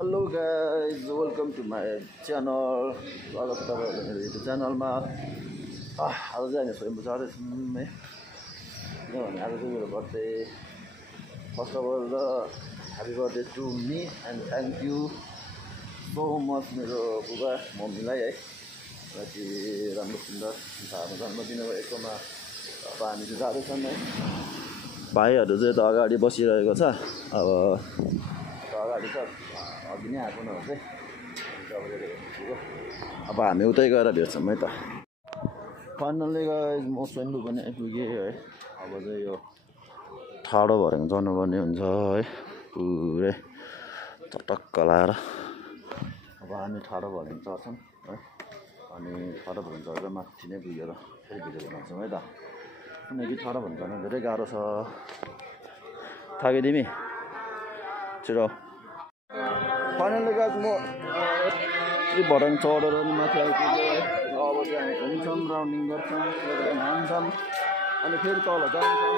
Hello guys welcome to my channel. स्वागत छ तपाईँहरू मेरो युट्युब च्यानलमा। आज चाहिँ हामी स्वयं जाँदैछौँ है, किनभने आज चाहिँ मेरो birthday. First of all happy birthday to me and thank you so much मेरो बुबा मम्मीलाई है, यति राम्रो सुन्दर हाम्रो जन्मदिन भएकोमा। अब हामी चाहिँ जाँदैछौँ है। भाइहरू चाहिँ त अगाडि बसिरहेको छ, अब अगाडि छ अघि नै आएको नहोस् है। अब हामी उतै गएर भेट्छौँ है त। फाइनल्ली गाइज म स्वयम्भू पनि आइपुगेँ है। अब चाहिँ यो ठाडो भएर जानुपर्ने हुन्छ है, पुरै चटक्क लाएर। अब हामी ठाडो भएर चढ्छौँ है, अनि ठाडो भएर चढेर माथि नै पुगेर फेरि भिडियो बनाउँछौँ है त। किनकि ठाडो भएर जानु धेरै गाह्रो छ। थाक्यो तिमी छिटो। फाइनल्ली गाइज म भरङ चढेर नि माथि आइपुगेँ। अब चाहिँ हामी घुम्छौँ, राउन्डिङ गर्छौँ, नाम्छौँ, अनि फेरि तल जान्छौँ।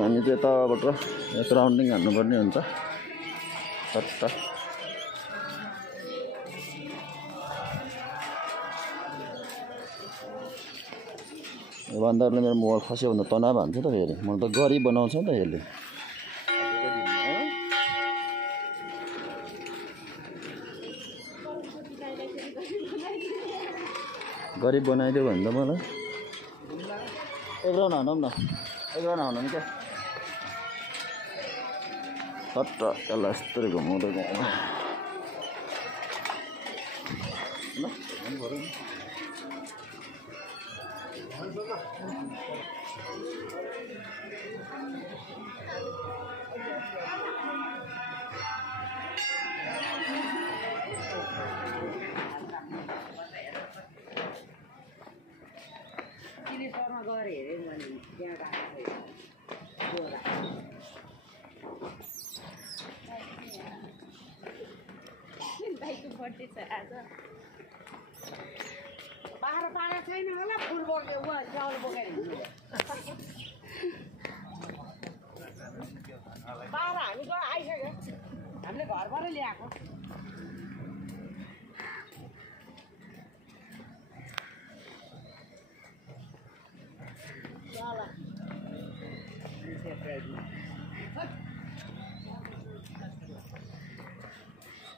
हामी चाहिँ यताबाट एक राउन्डिङ हान्नुपर्ने हुन्छ चट्ट। बान्दरले मेरो मोबाइल खस्यो भने तनाव हान्छ त फेरि। म त गरी बनाउँछ त यसले। गरिब बनाइदियो भने त मलाई एक राउन्ड हानौँ न, एक राउन्ड हानौँ क्या। चट्ट यसलाई यस्तरी घुमाउँदै गाउँमा बाह्र पारा छैन होला। फुल बोकेर चाउल बोकेर बाह्र हामी त आइसक्यो, हामीले घरबाटै ल्याएको।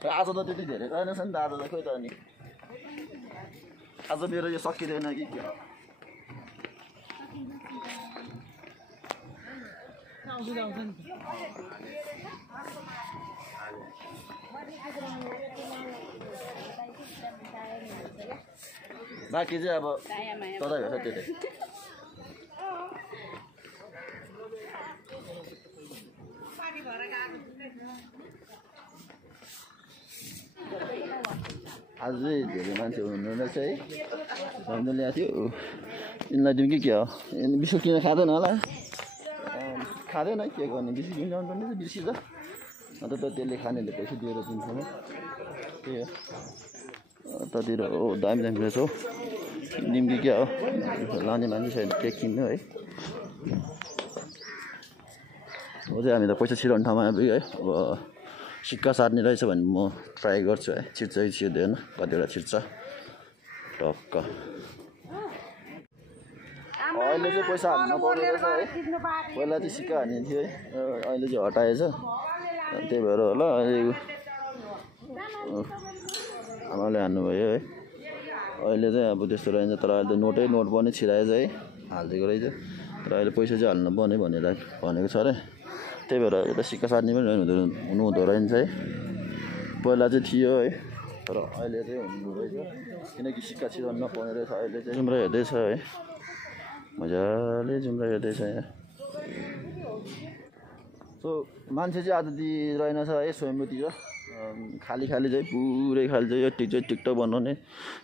आज त त्यति धेरै रहेनछ नि त। आज त खोइ त अनि आज मेरो यो सकिँदैन कि के हो। बाँकी चाहिँ अब तँलाई भेट्छ त्यतै। आज चाहिँ धेरै मान्छे हुनु रहेछ है। भन्नु ल्याएको थियो यिनलाई दिउँ कि के हो। यिनी बिस्कुट किन खाँदैन होला, खाँदैन के गर्ने। बिस्कुट किन ल्याउनु पर्ने बिर्सिन्छ, अन्त त त्यसले खानेले पैसा दिएर दिन्छ म त्यही हो। यतातिर हो दामी दामी रहेछ हौ। दिउँ कि क्या हो, लाने मान्छे छैन केक किन्नु है। हो चाहिँ हामी त पैसा छिराउने ठाउँमा आइपुग्यो है। अब सिक्का सार्ने रहेछ भने म ट्राई गर्छु है, छिर्छ कि छिर्दैन, कतिवटा छिर्छ टक्क। अहिले चाहिँ पैसा हाल्नु पाउने रहेछ है। पहिला चाहिँ सिक्का हान्ने थियो है, अहिले चाहिँ हटाएछ। त्यही भएर होला अहिले आमाले हान्नुभयो है। अहिले चाहिँ अब त्यस्तो रहेछ, तर अहिले त नोटै नोट पनि छिराएछ है, हालिदिएको रहेछ। तर अहिले पैसा चाहिँ हाल्नु पर्ने भनेर भनेको छ अरे। त्यही भएर यता सिक्का सार्ने पनि हुनुहुँदो रहेछ है। पहिला चाहिँ थियो है, तर अहिले चाहिँ हुनुहुँदो रहेछ, किनकि सिक्का छिराउनु नपाउने रहेछ। अहिले चाहिँ जुम्रा हेर्दैछ है, मजाले जुम्रा हेर्दैछ यहाँ। सो मान्छे चाहिँ आज रहेनछ है स्वयम्भूतिर। खाली खाली चाहिँ पुरै खाली चाहिँ यो टिकटक बनाउने,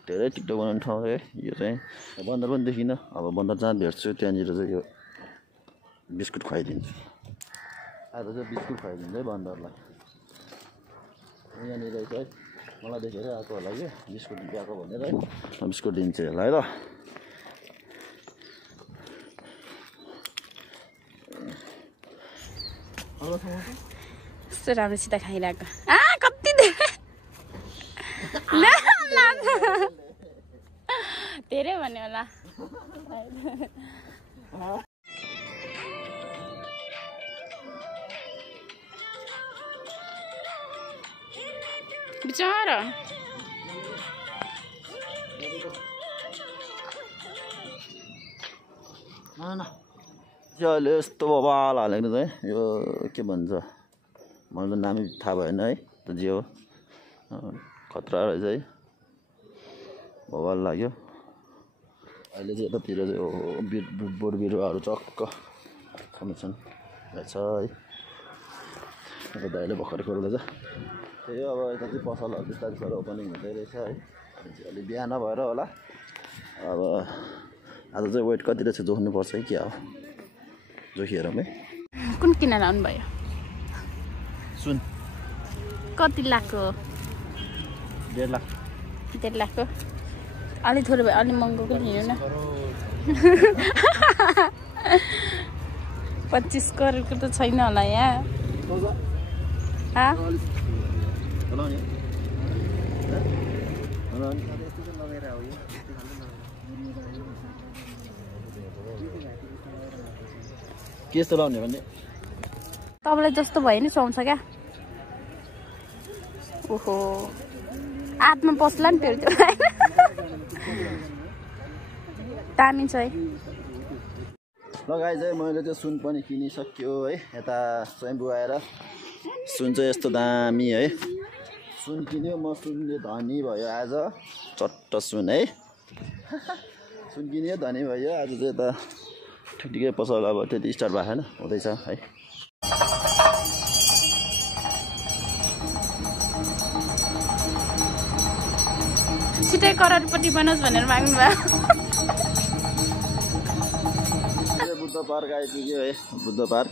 धेरै टिकटक बनाउने ठाउँ है यो चाहिँ। बन्दर पनि देखिनँ। अब बन्दर जहाँ भेट्छु त्यहाँनिर चाहिँ यो बिस्कुट खुवाइदिन्छु। आज चाहिँ बिस्कुट खुवाइदिन्छ है बन्दरलाई। यहाँनिर रहेछ है, मलाई देखेर आएको होला कि बिस्कुट ल्याएको भनेर है। बिस्कुट दिन्छु होला है त। कस्तो राम्रोसित खाइरहेको कति धेरै भन्यो होला बिचारा अहिले यस्तो बबाल हालेको चाहिँ यो के भन्छ मलाई त नामै थाहा भएन है त जे हो खतरा रहेछ है बबाल लाग्यो अहिले चाहिँ यतातिर चाहिँ बोट बिरुवाहरू चक्क कमिसन रहेछ है दाइले भर्खरै खोल्दैछ त्यही हो अब यता चाहिँ पसलहरू बिस्तारै बिस्तारै ओपनिङ हुँदै रहेछ है अलि बिहान भएर होला अब आज चाहिँ वेट कति रहेछ जोख्नुपर्छ है क्या हो जोखिहेरौँ है कुन किनेर आउनुभयो सुन कति लाखको 1.5 लाख 1.5 लाखको अलि थोरै भयो अलि महँगोको लिनु न 25 करोडको त छैन होला यहाँ के यस्तो लाउने भने तपाईँलाई जस्तो भयो नि सुहाउँछ क्या ओहो आत्मा पस्ला नि फेरि त्यो दामी छ है ल गाइस है मैले चाहिँ सुन पनि किनिसक्यो है यता स्वयम्भू आएर सुन चाहिँ यस्तो दामी है सुन किन्यो म सुनले धनी भयो आज चट्ट सुन है सुन किन्यो धनी भयो आज चाहिँ यता ठिकै पसल अब त्यति स्टार्ट भएको छैन हुँदैछ है छिटै करोडपट्टि बनोस् भनेर माग्नु भयो बुद्ध पार्क आइपुग्यो है बुद्ध पार्क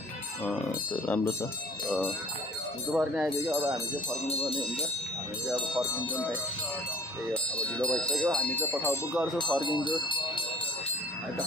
त्यो राम्रो छ बुद्ध पार्क नै आइपुग्यो अब हामी चाहिँ फर्किनु पर्ने हुन्छ हामी चाहिँ अब फर्किन्छौँ है त्यही हो अब ढिलो भइसक्यो हामी चाहिँ पठाउ बुक गर्छौँ फर्किन्छौँ है त